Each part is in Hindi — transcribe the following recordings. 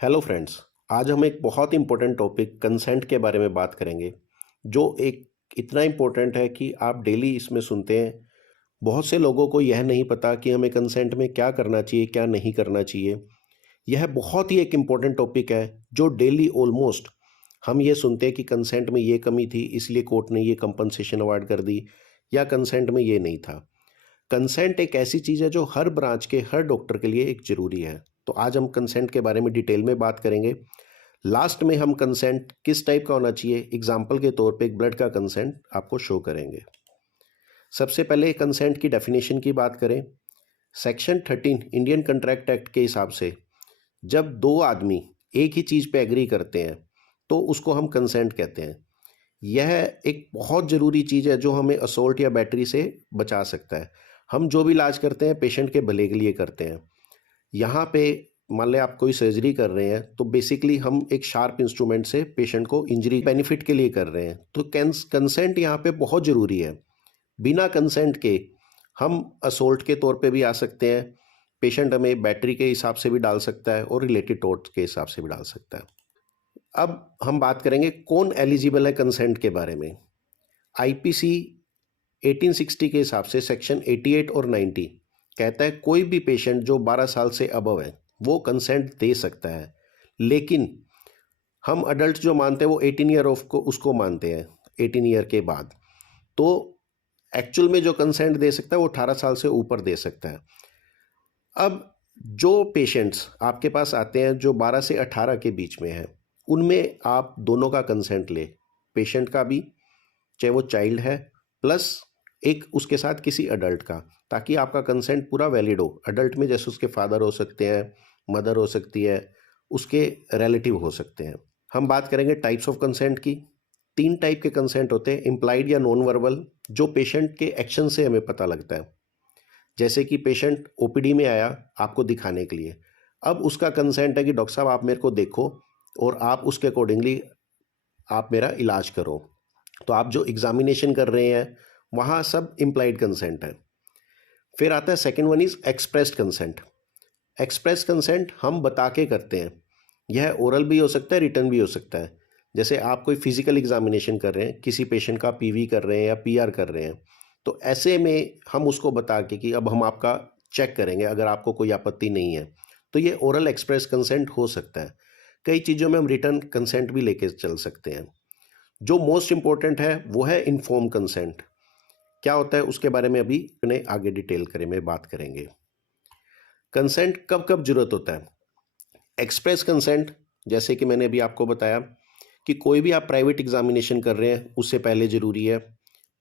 Hello friends. आज हम एक बहुत इंपॉर्टेंट टॉपिक कंसेंट के बारे में बात करेंगे, जो एक इतना इम्पोर्टेंट है कि आप डेली इसमें सुनते हैं। बहुत से लोगों को यह नहीं पता कि हमें कंसेंट में क्या करना चाहिए, क्या नहीं करना चाहिए। यह बहुत ही एक इम्पोर्टेंट टॉपिक है जो डेली ऑलमोस्ट हम ये सुनते हैं कि कंसेंट में ये कमी थी, इसलिए कोर्ट ने ये कंपनसेशन अवार्ड कर दी, या कंसेंट में ये नहीं था। कंसेंट एक ऐसी चीज़ है जो हर ब्रांच के हर डॉक्टर के लिए एक ज़रूरी है। तो आज हम कंसेंट के बारे में डिटेल में बात करेंगे। लास्ट में हम कंसेंट किस टाइप का होना चाहिए, एग्जाम्पल के तौर पे एक ब्लड का कंसेंट आपको शो करेंगे। सबसे पहले कंसेंट की डेफिनेशन की बात करें। सेक्शन 13 इंडियन कंट्रैक्ट एक्ट के हिसाब से जब दो आदमी एक ही चीज़ पे एग्री करते हैं तो उसको हम कंसेंट कहते हैं। यह एक बहुत ज़रूरी चीज़ है जो हमें असोल्ट या बैटरी से बचा सकता है। हम जो भी इलाज करते हैं पेशेंट के भले के लिए करते हैं। यहाँ पे मान लें आप कोई सर्जरी कर रहे हैं तो बेसिकली हम एक शार्प इंस्ट्रूमेंट से पेशेंट को इंजरी बेनिफिट के लिए कर रहे हैं, तो कंसेंट यहाँ पे बहुत ज़रूरी है। बिना कंसेंट के हम असोल्ट के तौर पे भी आ सकते हैं, पेशेंट हमें बैटरी के हिसाब से भी डाल सकता है और रिलेटेड टोर्ट के हिसाब से भी डाल सकता है। अब हम बात करेंगे कौन एलिजिबल है कंसेंट के बारे में। आईपीसी 1860 के हिसाब से सेक्शन 88 और 90 कहता है कोई भी पेशेंट जो 12 साल से अबव है वो कंसेंट दे सकता है। लेकिन हम अडल्ट जो मानते हैं वो 18 ईयर ऑफ को उसको मानते हैं, 18 ईयर के बाद। तो एक्चुअल में जो कंसेंट दे सकता है वो 18 साल से ऊपर दे सकता है। अब जो पेशेंट्स आपके पास आते हैं जो 12 से 18 के बीच में हैं, उनमें आप दोनों का कंसेंट ले, पेशेंट का भी, चाहे वो चाइल्ड है प्लस एक उसके साथ किसी अडल्ट का, ताकि आपका कंसेंट पूरा वैलिड हो। अडल्ट में जैसे उसके फादर हो सकते हैं, मदर हो सकती है, उसके रिलेटिव हो सकते हैं। हम बात करेंगे टाइप्स ऑफ कंसेंट की। 3 टाइप के कंसेंट होते हैं, इम्प्लाइड या नॉन वर्बल, जो पेशेंट के एक्शन से हमें पता लगता है। जैसे कि पेशेंट ओपीडी में आया आपको दिखाने के लिए, अब उसका कंसेंट है कि डॉक्टर साहब आप मेरे को देखो और आप उसके अकॉर्डिंगली आप मेरा इलाज करो। तो आप जो एग्जामिनेशन कर रहे हैं वहाँ सब इम्प्लाइड कंसेंट है। फिर आता है second one is expressed consent. Express consent हम बता के करते हैं, यह ओरल भी हो सकता है, रिटर्न भी हो सकता है। जैसे आप कोई फिजिकल एग्जामिनेशन कर रहे हैं, किसी पेशेंट का पीवी कर रहे हैं या पीआर कर रहे हैं, तो ऐसे में हम उसको बता के कि अब हम आपका चेक करेंगे, अगर आपको कोई आपत्ति नहीं है तो ये ओरल एक्सप्रेस कंसेंट हो सकता है। कई चीज़ों में हम रिटर्न कंसेंट भी लेके चल सकते हैं। जो मोस्ट इंपॉर्टेंट है वो है इन्फॉर्म कंसेंट। क्या होता है उसके बारे में अभी अपने आगे डिटेल करें में बात करेंगे। कंसेंट कब कब जरूरत होता है। एक्सप्रेस कंसेंट, जैसे कि मैंने अभी आपको बताया कि कोई भी आप प्राइवेट एग्जामिनेशन कर रहे हैं उससे पहले ज़रूरी है।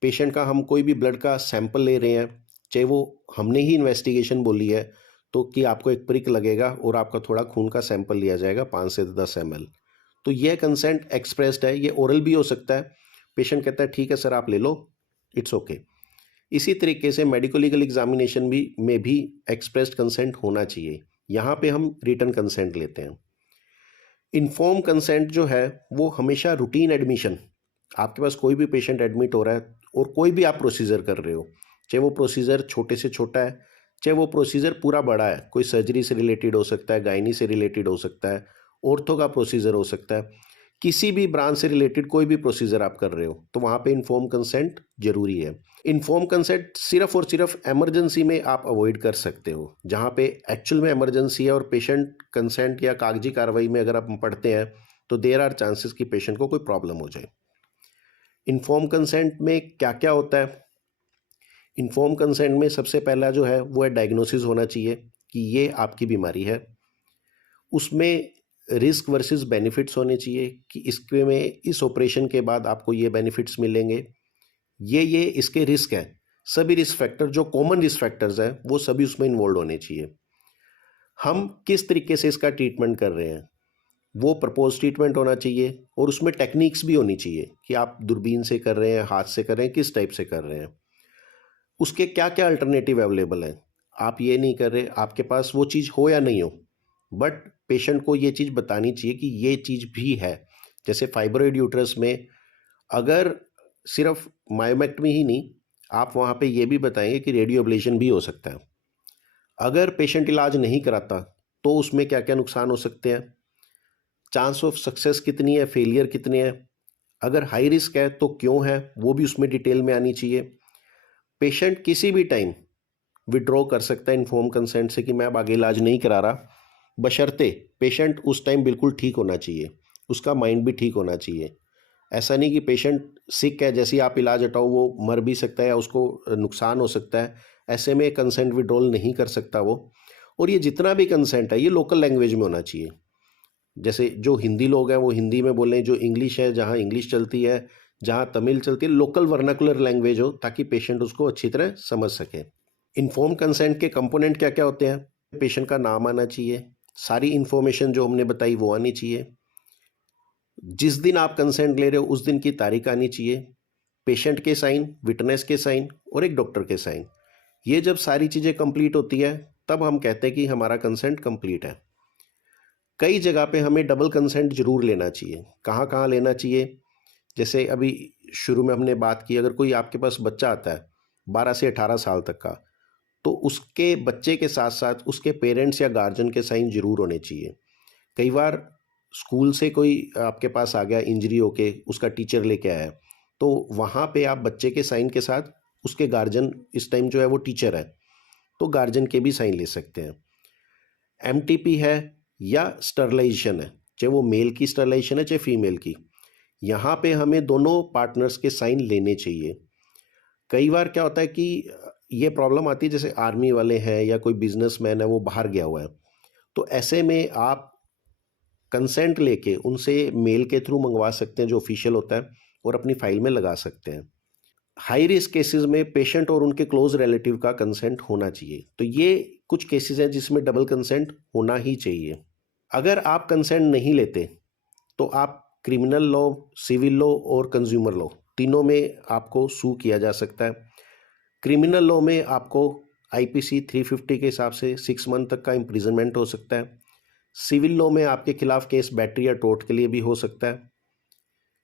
पेशेंट का हम कोई भी ब्लड का सैंपल ले रहे हैं, चाहे वो हमने ही इन्वेस्टिगेशन बोली है, तो कि आपको एक प्रिक लगेगा और आपका थोड़ा खून का सैंपल लिया जाएगा 5 से 10 ml, तो यह कंसेंट एक्सप्रेस्ड है। ये ओरल भी हो सकता है, पेशेंट कहता है ठीक है सर आप ले लो, इट्स ओके। इसी तरीके से मेडिको लीगल एग्जामिनेशन भी में भी एक्सप्रेस्ड कंसेंट होना चाहिए। यहाँ पे हम रिटर्न कंसेंट लेते हैं। इन्फॉर्म कंसेंट जो है वो हमेशा रूटीन एडमिशन, आपके पास कोई भी पेशेंट एडमिट हो रहा है और कोई भी आप प्रोसीजर कर रहे हो, चाहे वो प्रोसीजर छोटे से छोटा है, चाहे वो प्रोसीजर पूरा बड़ा है, कोई सर्जरी से रिलेटेड हो सकता है, गायनी से रिलेटेड हो सकता है, ऑर्थो का प्रोसीजर हो सकता है, किसी भी ब्रांच से रिलेटेड कोई भी प्रोसीजर आप कर रहे हो तो वहाँ पे इन्फॉर्म कंसेंट जरूरी है। इन्फॉर्म कंसेंट सिर्फ और सिर्फ इमरजेंसी में आप अवॉइड कर सकते हो, जहाँ पे एक्चुअल में इमरजेंसी है और पेशेंट कंसेंट या कागजी कार्रवाई में अगर आप पढ़ते हैं तो देयर आर चांसेस कि पेशेंट को कोई प्रॉब्लम हो जाए। इन्फॉर्म कंसेंट में क्या क्या होता है। इन्फॉर्म कंसेंट में सबसे पहला जो है वो है डायग्नोसिस होना चाहिए कि ये आपकी बीमारी है। उसमें रिस्क वर्सेस बेनिफिट्स होने चाहिए कि इसके में इस ऑपरेशन के बाद आपको ये बेनिफिट्स मिलेंगे, ये इसके रिस्क हैं। सभी रिस्क फैक्टर जो कॉमन रिस्क फैक्टर्स हैं वो सभी उसमें इन्वॉल्व होने चाहिए। हम किस तरीके से इसका ट्रीटमेंट कर रहे हैं वो प्रपोज ट्रीटमेंट होना चाहिए, और उसमें टेक्निक्स भी होनी चाहिए कि आप दूरबीन से कर रहे हैं, हाथ से कर रहे हैं, किस टाइप से कर रहे हैं, उसके क्या क्या अल्टरनेटिव अवेलेबल हैं। आप ये नहीं कर रहे, आपके पास वो चीज़ हो या नहीं हो, बट पेशेंट को ये चीज़ बतानी चाहिए कि ये चीज़ भी है। जैसे फाइब्रॉइड यूट्रस में अगर सिर्फ मायोमेक्टमी ही नहीं, आप वहाँ पे ये भी बताएंगे कि रेडियो एब्लेशन भी हो सकता है। अगर पेशेंट इलाज नहीं कराता तो उसमें क्या क्या नुकसान हो सकते हैं। चांस ऑफ सक्सेस कितनी है, फेलियर कितने हैं, अगर हाई रिस्क है तो क्यों है, वो भी उसमें डिटेल में आनी चाहिए। पेशेंट किसी भी टाइम विड्रॉ कर सकता है इन्फॉर्म कंसेंट से कि मैं अब आगे इलाज नहीं करा रहा, बशर्ते पेशेंट उस टाइम बिल्कुल ठीक होना चाहिए, उसका माइंड भी ठीक होना चाहिए। ऐसा नहीं कि पेशेंट सिक है, जैसे ही आप इलाज हटाओ वो मर भी सकता है या उसको नुकसान हो सकता है, ऐसे में कंसेंट विड्रॉल नहीं कर सकता वो। और ये जितना भी कंसेंट है ये लोकल लैंग्वेज में होना चाहिए। जैसे जो हिंदी लोग हैं वो हिंदी में बोलें, जो इंग्लिश है जहाँ इंग्लिश चलती है, जहाँ तमिल चलती है, लोकल वर्नाकुलर लैंग्वेज हो ताकि पेशेंट उसको अच्छी तरह समझ सके। इन्फॉर्म कंसेंट के कंपोनेंट क्या क्या होते हैं? पेशेंट का नाम आना चाहिए, सारी इन्फॉर्मेशन जो हमने बताई वो आनी चाहिए, जिस दिन आप कंसेंट ले रहे हो उस दिन की तारीख आनी चाहिए, पेशेंट के साइन, विटनेस के साइन और एक डॉक्टर के साइन। ये जब सारी चीज़ें कंप्लीट होती है तब हम कहते हैं कि हमारा कंसेंट कंप्लीट है। कई जगह पे हमें डबल कंसेंट जरूर लेना चाहिए। कहाँ कहाँ लेना चाहिए? जैसे अभी शुरू में हमने बात की, अगर कोई आपके पास बच्चा आता है 12 से 18 साल तक का, तो उसके बच्चे के साथ साथ उसके पेरेंट्स या गार्जियन के साइन जरूर होने चाहिए। कई बार स्कूल से कोई आपके पास आ गया इंजरी होके, उसका टीचर लेके आया, तो वहाँ पे आप बच्चे के साइन के साथ उसके गार्जियन, इस टाइम जो है वो टीचर है, तो गार्जियन के भी साइन ले सकते हैं। एमटीपी है या स्टरलाइजेशन है, चाहे वो मेल की स्टरलाइजेशन है चाहे फीमेल की, यहाँ पे हमें दोनों पार्टनर्स के साइन लेने चाहिए। कई बार क्या होता है कि ये प्रॉब्लम आती है, जैसे आर्मी वाले हैं या कोई बिजनेसमैन है वो बाहर गया हुआ है, तो ऐसे में आप कंसेंट लेके उनसे मेल के थ्रू मंगवा सकते हैं जो ऑफिशियल होता है, और अपनी फाइल में लगा सकते हैं। हाई रिस्क केसेस में पेशेंट और उनके क्लोज रिलेटिव का कंसेंट होना चाहिए। तो ये कुछ केसेस हैं जिसमें डबल कंसेंट होना ही चाहिए। अगर आप कंसेंट नहीं लेते तो आप क्रिमिनल लॉ, सिविल लॉ और कंज्यूमर लॉ तीनों में आपको सू किया जा सकता है। क्रिमिनल लॉ में आपको आईपीसी 350 के हिसाब से 6 मंथ तक का इम्प्रिजनमेंट हो सकता है। सिविल लॉ में आपके खिलाफ केस बैटरी या टोर्ट के लिए भी हो सकता है।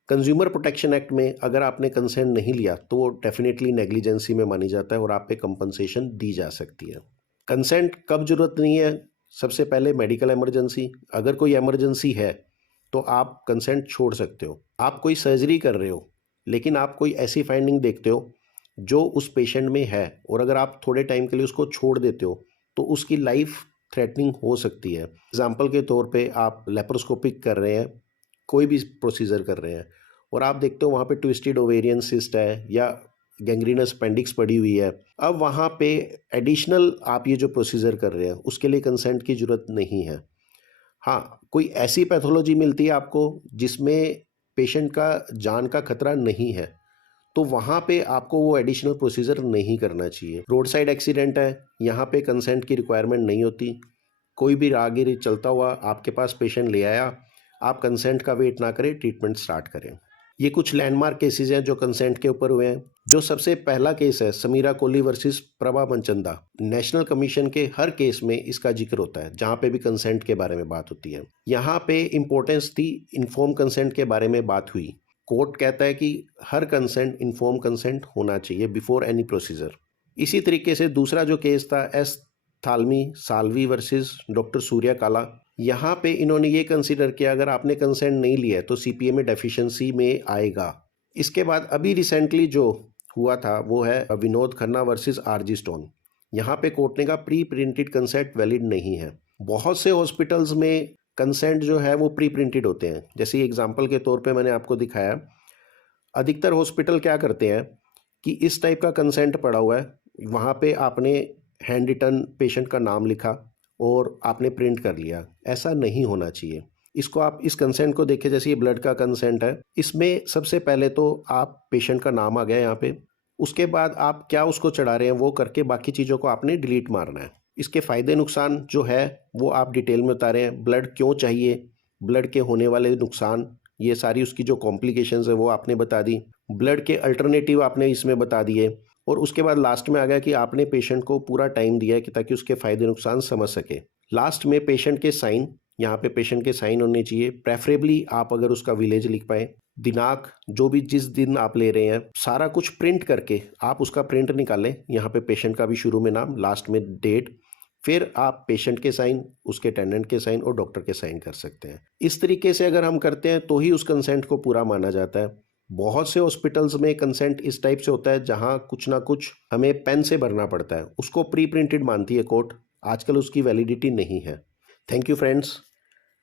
कंज्यूमर प्रोटेक्शन एक्ट में अगर आपने कंसेंट नहीं लिया तो वो डेफिनेटली नेग्लिजेंसी में मानी जाता है और आप पे कंपनसेशन दी जा सकती है। कंसेंट कब जरूरत नहीं है? सबसे पहले मेडिकल इमरजेंसी, अगर कोई इमरजेंसी है तो आप कंसेंट छोड़ सकते हो। आप कोई सर्जरी कर रहे हो लेकिन आप कोई ऐसी फाइंडिंग देखते हो जो उस पेशेंट में है, और अगर आप थोड़े टाइम के लिए उसको छोड़ देते हो तो उसकी लाइफ थ्रेटनिंग हो सकती है। एग्जाम्पल के तौर पे आप लेप्रोस्कोपिक कर रहे हैं, कोई भी प्रोसीजर कर रहे हैं, और आप देखते हो वहाँ पे ट्विस्टेड ओवेरियन सिस्ट है या गैंग्रीनस अपेंडिक्स पड़ी हुई है, अब वहाँ पे एडिशनल आप ये जो प्रोसीजर कर रहे हैं उसके लिए कंसेंट की ज़रूरत नहीं है। हाँ, कोई ऐसी पैथोलॉजी मिलती है आपको जिसमें पेशेंट का जान का खतरा नहीं है, तो वहाँ पे आपको वो एडिशनल प्रोसीजर नहीं करना चाहिए। रोड साइड एक्सीडेंट है, यहाँ पे कंसेंट की रिक्वायरमेंट नहीं होती। कोई भी राहगीर चलता हुआ आपके पास पेशेंट ले आया, आप कंसेंट का वेट ना करें, ट्रीटमेंट स्टार्ट करें। ये कुछ लैंडमार्क केसेस हैं जो कंसेंट के ऊपर हुए हैं। जो सबसे पहला केस है Samira Kohli versus Prabha Manchanda, national commission के हर केस में इसका जिक्र होता है जहाँ पे भी कंसेंट के बारे में बात होती है। यहाँ पे इंपॉर्टेंस थी, इन्फॉर्म कंसेंट के बारे में बात हुई। कोर्ट कहता है कि हर कंसेंट इन्फॉर्म कंसेंट होना चाहिए बिफोर एनी प्रोसीजर। इसी तरीके से दूसरा जो केस था S Thalmi Salvi versus doctor Surya Kala, यहाँ पे इन्होंने ये कंसीडर किया अगर आपने कंसेंट नहीं लिया है तो सीपीए में डेफिशिएंसी में आएगा। इसके बाद अभी रिसेंटली जो हुआ था वो है Vinod Khanna versus RG Stone. यहाँ पे कोर्ट ने कहा प्री प्रिंटेड कंसेंट वैलिड नहीं है। बहुत से हॉस्पिटल्स में कंसेंट जो है वो प्री प्रिंटेड होते हैं, जैसे एग्जाम्पल के तौर पे मैंने आपको दिखाया। अधिकतर हॉस्पिटल क्या करते हैं कि इस टाइप का कंसेंट पड़ा हुआ है, वहाँ पे आपने हैंड रिटन पेशेंट का नाम लिखा और आपने प्रिंट कर लिया। ऐसा नहीं होना चाहिए। इसको आप इस कंसेंट को देखिए, जैसे ये ब्लड का कंसेंट है, इसमें सबसे पहले तो आप पेशेंट का नाम आ गया यहाँ पे, उसके बाद आप क्या उसको चढ़ा रहे हैं वो करके बाकी चीज़ों को आपने डिलीट मारना है। इसके फ़ायदे नुकसान जो है वो आप डिटेल में बता रहे हैं, ब्लड क्यों चाहिए, ब्लड के होने वाले नुकसान, ये सारी उसकी जो कॉम्प्लिकेशंस है वो आपने बता दी, ब्लड के अल्टरनेटिव आपने इसमें बता दिए, और उसके बाद लास्ट में आ गया कि आपने पेशेंट को पूरा टाइम दिया है कि ताकि उसके फ़ायदे नुकसान समझ सके। लास्ट में पेशेंट के साइन, यहाँ पे पेशेंट के साइन होने चाहिए, प्रेफरेबली आप अगर उसका विलेज लिख पाए, दिनांक जो भी जिस दिन आप ले रहे हैं सारा कुछ प्रिंट करके आप उसका प्रिंट निकालें, यहाँ पे पेशेंट का भी शुरू में नाम, लास्ट में डेट, फिर आप पेशेंट के साइन, उसके अटेंडेंट के साइन और डॉक्टर के साइन कर सकते हैं। इस तरीके से अगर हम करते हैं तो ही उस कंसेंट को पूरा माना जाता है। बहुत से हॉस्पिटल्स में कंसेंट इस टाइप से होता है जहाँ कुछ ना कुछ हमें पेन से भरना पड़ता है, उसको प्री प्रिंटेड मानती है कोर्ट। आजकल उसकी वैलिडिटी नहीं है। Thank you friends.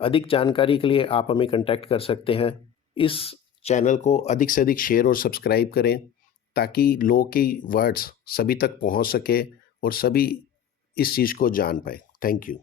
अधिक जानकारी के लिए आप हमें कांटेक्ट कर सकते हैं। इस चैनल को अधिक से अधिक शेयर और सब्सक्राइब करें ताकि लॉ की वर्ड्स सभी तक पहुंच सके और सभी इस चीज़ को जान पाए। Thank you.